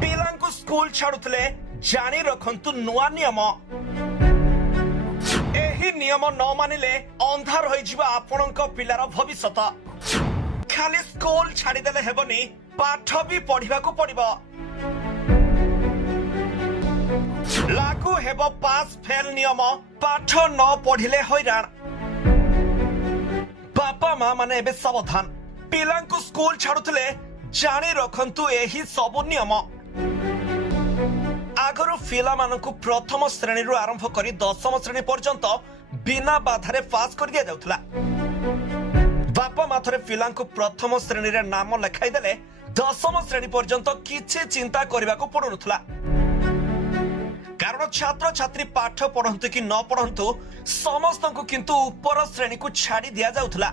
पिलांकु school छाड़ुले जानी रखंतु नुआ नियम। एही नियम न मानिले अंधार होई जिबा आपणक पिलार भविष्यत। खाली स्कूल छाड़ीदेले हेबनी, पाठ भी पढ़िबाकू पड़िबो। लागू हेबो पास फेल नियम। पाठ न पढ़िले हैरान। बापा माँ माने एबे सावधान। पिलांकु स्कूल छाड़ुले जानी रखंतु एही सबु नियम। आगरू पिला मानकु प्रथम श्रेणी रु आरंभ करी 10म श्रेणी पर्यंत बिना बाधारे पास कर दिया जाउथला। बापा माथरे पिलांकु प्रथम श्रेणी रे नाम लेखाई देले 10म श्रेणी पर्यंत किछि चिंता करबाकू पडुनथला। कारण छात्र छात्री पाठ पढ़ंतु कि न पढ़ंतु समस्तंकु किंतु ऊपर श्रेणी को छाड़ी दिया जाउथला।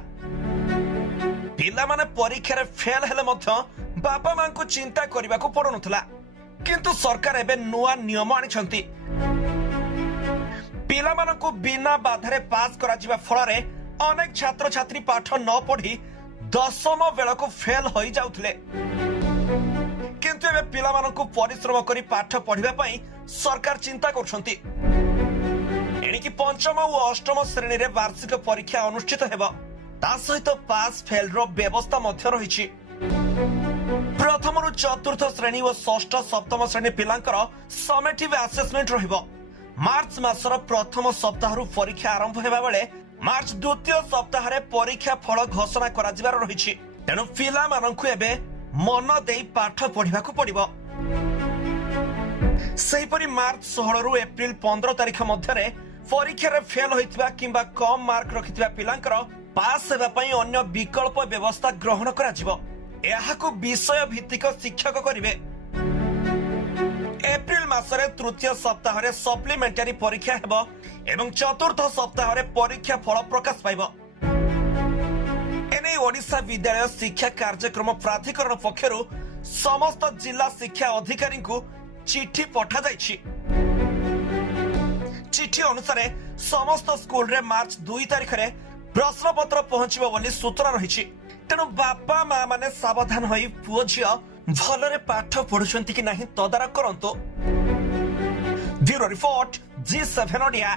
पिला माने परीक्षा रे फेल हेले मध्य बापा मां को चिंता करबाकू पडुनथला। किंतु सरकार एबे नुआ नियम आनिछंती। पिला मानकु बिना बाधारे पास करा जिबा फଳରେ अनेक छात्र छात्री पाठ न पढ़ी 10ମ बेलको फेल होई जाउथले। किंतु एबे पिला मानकु परिश्रम करी पाठ पढ़िबा पई सरकार चिंता करछंती। एणिकी 5ମ और 8ମ श्रेणी रे वार्षिक परीक्षा अनुष्ठित हेबो। ता सहित पास फेल रो व्यवस्था मध्य रहिछि। प्रथम रु 4th श्रेणी और 6ठ 7ମ श्रेणी पिलांकर समेटिव असेसमेंट रहिबो। मार्च मासर प्रथम सप्ताह रु परीक्षा आरंभ हेबा बेले मार्च द्वितीय सप्ताह रे परीक्षा फल घोषणा करा जिबार रहिछि। तेनु पिला मानकु एबे मन देई पाठ पढ़िबाकू पड़िबो। सेहिपरि मार्च 16 रु एप्रिल 15 तारिख मध्यरे परीक्षा रे फेल होइतिबा किंबा कम मार्क रखितिबा पिलांकर पास हेबा पई अन्य विकल्प व्यवस्था ग्रहण करा जिवो। एहाकू विषय भित्तिक शिक्षक करिवे। एप्रिल मासरे तृतीय सप्ताह रे सप्लीमेंटरी परीक्षा हेबो एवं चतुर्थ सप्ताह रे परीक्षा फल प्रकाश पाइबो। एने ओडिशा विद्यालय शिक्षा कार्यक्रम प्राधिकरण पक्षरु समस्त जिला शिक्षा अधिकारी को चिट्ठी पठा जाइछि। चिट्ठी अनुसार समस्त स्कूल रे मार्च 2 तारिख रे प्रश्नपत्र पहुंचिबो बोली सूचना रहिछि। तेणु बापा माँ माने सावधान होई पुओ झियो भलरे पाठ पढ़ुछंती कि नाही तदारक करंतो। Bureau report G7 Odia.